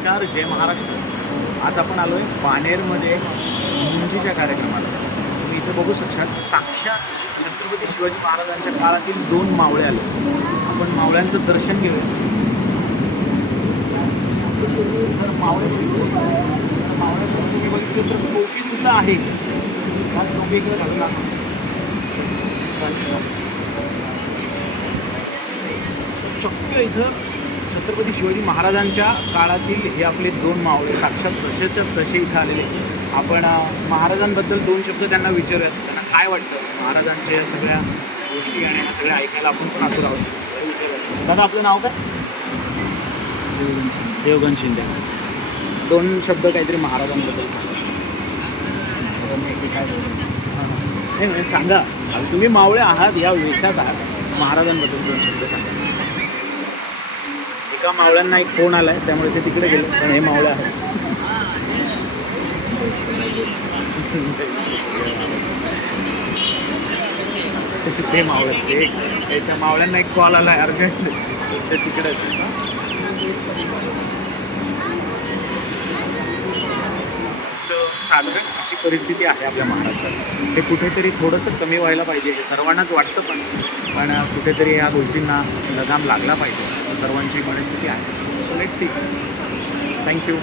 नमस्कार, जय महाराष्ट्र. आज आपण आलो आहे बाणेरमध्ये मुंजीच्या कार्यक्रमाला. तुम्ही इथे बघू शकता साक्षात छत्रपती शिवाजी महाराजांच्या काळातील 2 मावळे आले. आपण मावळ्यांचं दर्शन घेऊया. जर मावळे तुम्ही बघितलं तर टोपीसुद्धा आहे. त्या टोपी इकडे घालून चक्क इथं छत्रपती शिवाजी महाराजांच्या काळातील हे आपले 2 मावळे साक्षात तसेच्या तसे इथं आलेले. आपण महाराजांबद्दल 2 शब्द त्यांना विचारूयात. त्यांना काय वाटतं महाराजांच्या या सगळ्या गोष्टी आणि ह्या सगळ्या ऐकायला आपण पण आतुर आहोत. विचारूयात. दादा, आपलं नाव काय? देवगण शिंदे. 2 शब्द काहीतरी महाराजांबद्दल सांगा. काय नाही सांगा. तुम्ही मावळे आहात, या वेशात आहात, महाराजांबद्दल 2 शब्द सांगा. एका मावळ्यांना एक फोन आलाय, त्यामुळे ते तिकडे गेले, पण हे मावळे आहेत. ते मावळे त्याच्या मावळ्यांना एक कॉल आला आहे अर्जंट, ते तिकडे. साधारण अशी परिस्थिती आहे आपल्या महाराष्ट्रात. हे कुठेतरी थोडंसं कमी व्हायला पाहिजे, हे सर्वांनाच वाटतं, पण कुठेतरी या गोष्टींना लगाम लागला पाहिजे असं सर्वांची मनस्थिती आहे. So let's see. थँक्यू.